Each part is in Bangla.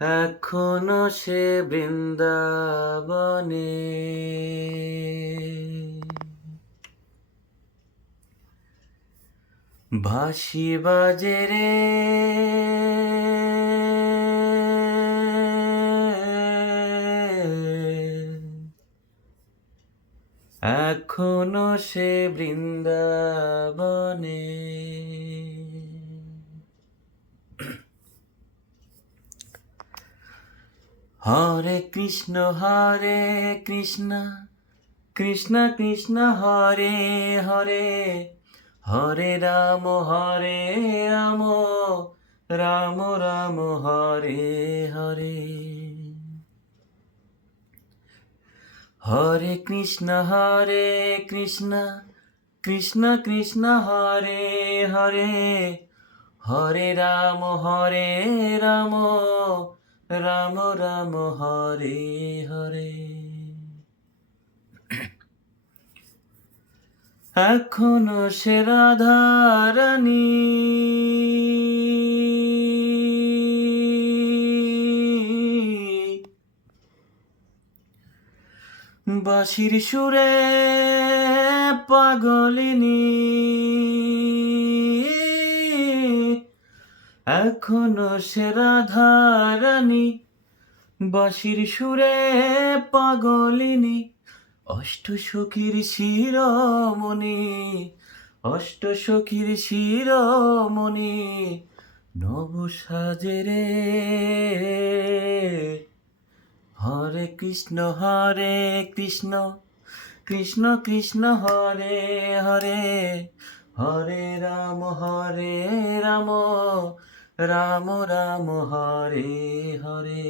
এখনো সে বৃন্দাবনে। বাঁশি বাজে রে, এখনো সে বৃন্দাবনে। হরে কৃষ্ণ কৃষ্ণ কৃষ্ণ কৃষ্ণ হরে হরে, হরে রাম রাম রাম রাম হরে হরে। হরে কৃষ্ণ কৃষ্ণ কৃষ্ণ কৃষ্ণ হরে হরে, হরে রাম রাম রাম রাম হরে হরে। এখনো সে রাধারানী, বাঁশির সুরে পাগলিনী। এখনো সে রাধারানী, বাঁশির সুরে পাগলিনী। অষ্ট সখীর শিরোমণি, অষ্ট সখীর শিরোমণি, নব সাজে রে। হরে কৃষ্ণ কৃষ্ণ কৃষ্ণ কৃষ্ণ হরে হরে, হরে রাম রাম রাম রাম হরে হরে।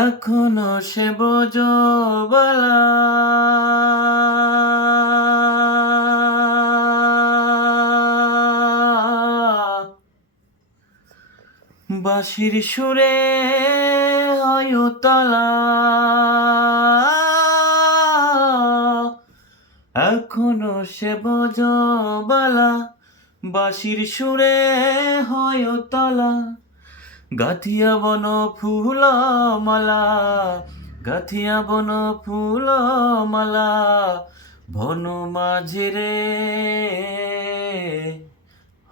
এখনো সে বোঝবালা, বাঁশির সুরে হয় তলা। এখনো সে বোঝবালা, বাঁশির সুরে হয় তলা। গাথিয়া বন ফুল মালা, গাথিয়া বন ফুল মালা, বন মাঝে রে।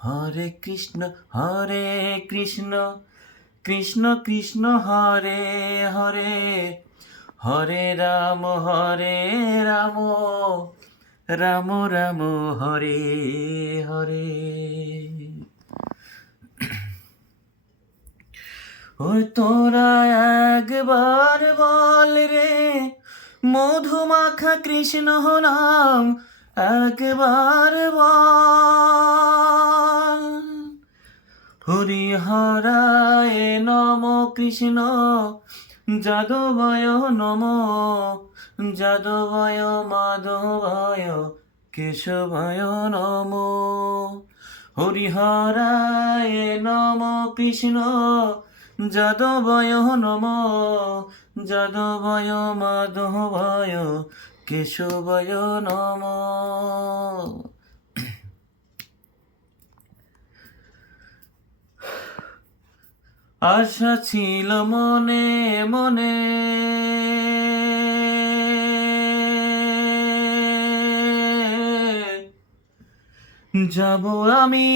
হরে কৃষ্ণ কৃষ্ণ কৃষ্ণ কৃষ্ণ হরে হরে, হরে রাম রাম রাম রাম হরে হরে। ওই তোরা একবার বল রে, মধুমাখা কৃষ্ণ নাম একবার বল। হরিহরায় নম কৃষ্ণ, যাদবায় নম, যাদবায় মাধবায় কেশবায় নম। হরিহরায় নম কৃষ্ণ, যাদবায় নম, যাদবায় মাধবায় কেশবায় নম। আশা ছিল মনে মনে, যাব আমি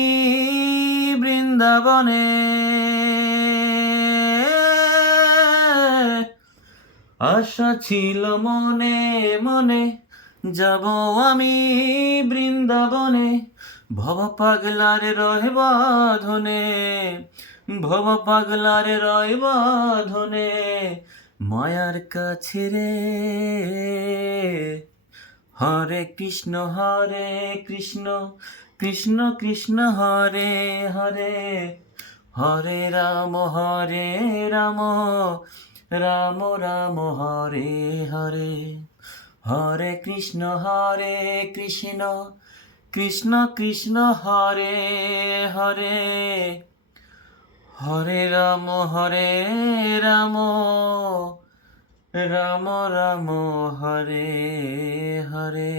বৃন্দাবনে। আশা ছিল মনে মনে, যাব আমি বৃন্দাবনে। ভব পাগলার রয় বাঁধনে, ভব পাগলার রয় বাঁধনে, মায়ার কাছে রে। হরে কৃষ্ণ কৃষ্ণ কৃষ্ণ কৃষ্ণ হরে হরে, হরে রাম রাম রাম রাম হরে হরে। হরে কৃষ্ণ কৃষ্ণ কৃষ্ণ কৃষ্ণ হরে হরে, হরে রাম রাম রাম রাম হরে হরে।